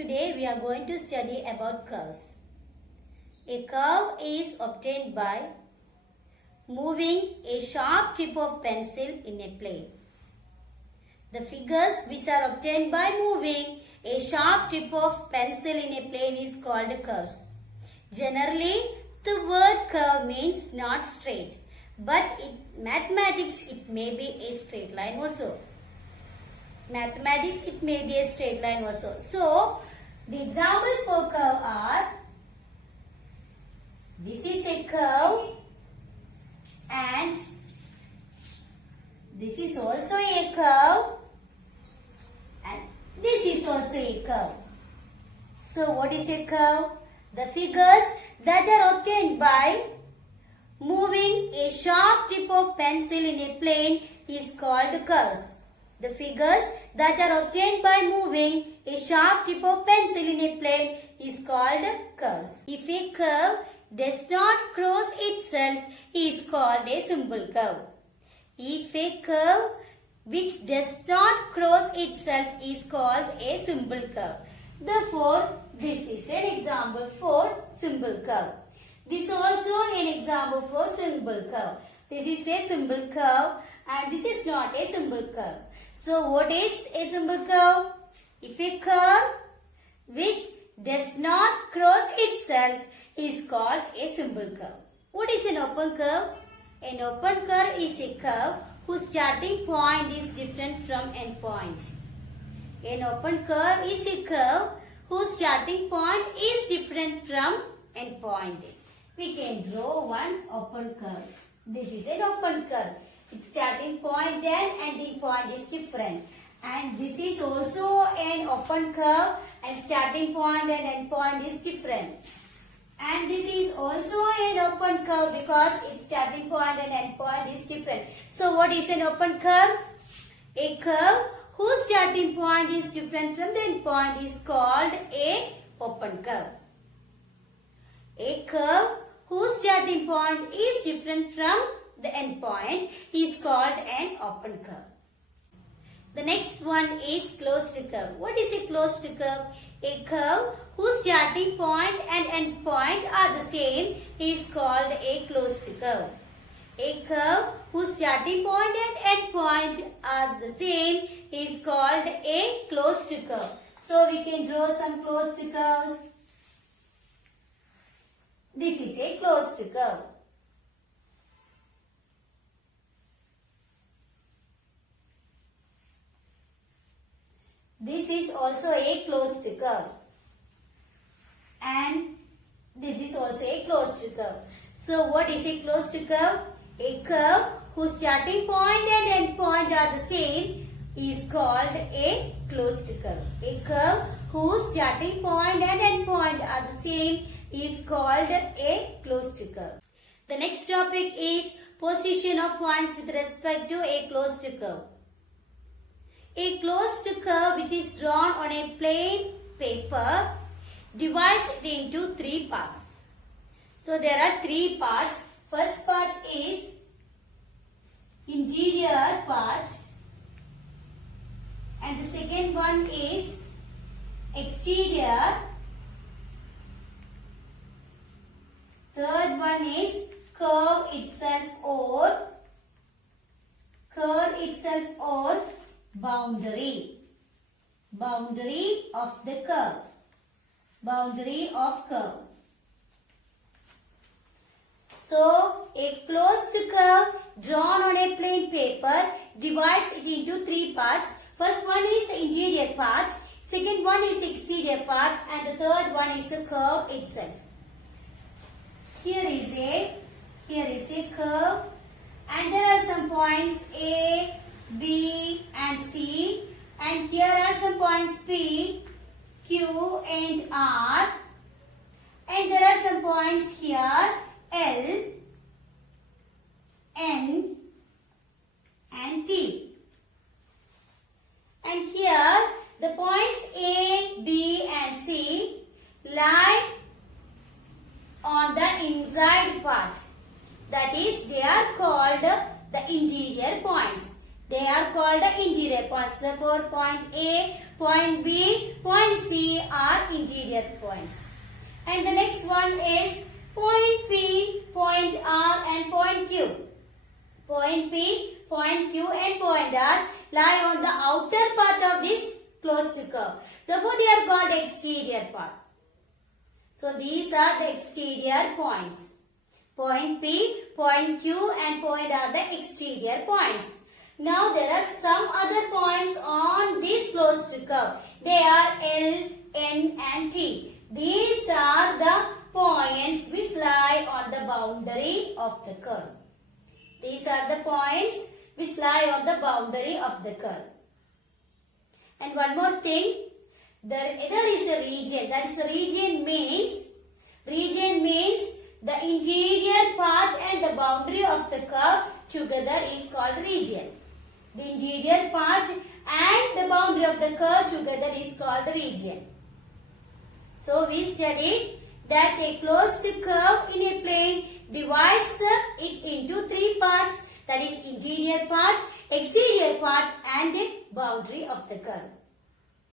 Today we are going to study about curves. A curve is obtained by moving a sharp tip of pencil in a plane. The figures which are obtained by moving a sharp tip of pencil in a plane is called curves. Generally, the word curve means not straight, but in mathematics it may be a straight line also. Mathematics it may be a straight line also. So, the examples for curve are, this is a curve and this is also a curve and this is also a curve. So, what is a curve? The figures that are obtained by moving a sharp tip of pencil in a plane is called curves. The figures that are obtained by moving a sharp tip of pencil in a plane is called curves. If a curve does not cross itself, is called a simple curve. If a curve which does not cross itself is called a simple curve. Therefore, this is an example for simple curve. This is also an example for simple curve. This is a simple curve and this is not a simple curve. So, what is a simple curve? If a curve which does not cross itself is called a simple curve. What is an open curve? An open curve is a curve whose starting point is different from end point. An open curve is a curve whose starting point is different from end point. We can draw one open curve. This is an open curve. Its starting point and ending point is different. And this is also an open curve and starting point and end point is different. And this is also an open curve because its starting point and end point is different. So what is an open curve? A curve whose starting point is different from the end point is called a open curve. A curve whose starting point is different from the end point is called an open curve. The next one is closed curve. What is a closed curve? A curve whose starting point and end point are the same is called a closed curve. A curve whose starting point and end point are the same is called a closed curve. So we can draw some closed curves. This is a closed curve. This is also a closed curve. And this is also a closed curve. So what is a closed curve? A curve whose starting point and end point are the same is called a closed curve. A curve whose starting point and end point are the same is called a closed curve. The next topic is position of points with respect to a closed curve. A closed curve which is drawn on a plain paper divides it into three parts. So there are three parts. First part is interior part and the second one is exterior. Third one is curve itself or boundary. Boundary of the curve. Boundary of curve. So, a closed curve drawn on a plain paper divides it into three parts. First one is the interior part, second one is the exterior part and the third one is the curve itself. Here is a curve and there are some points A, B and C and here are some points P, Q and R and there are some points here L, N and T. And here the points A, B and C lie on the inside part. That is, they are called the interior points. They are called the interior points. Therefore, point A, point B, point C are interior points. And the next one is point P, point R and point Q. Point P, point Q and point R lie on the outer part of this closed curve. Therefore, they are called exterior part. So, these are the exterior points. Point P, point Q and point R are the exterior points. Now, there are some other points on this closed curve. They are L, N and T. These are the points which lie on the boundary of the curve. These are the points which lie on the boundary of the curve. And one more thing, there is a region. That is, the region means the interior part and the boundary of the curve together is called region. The interior part and the boundary of the curve together is called region. So, we studied that a closed curve in a plane divides it into three parts, that is interior part, exterior part and a boundary of the curve.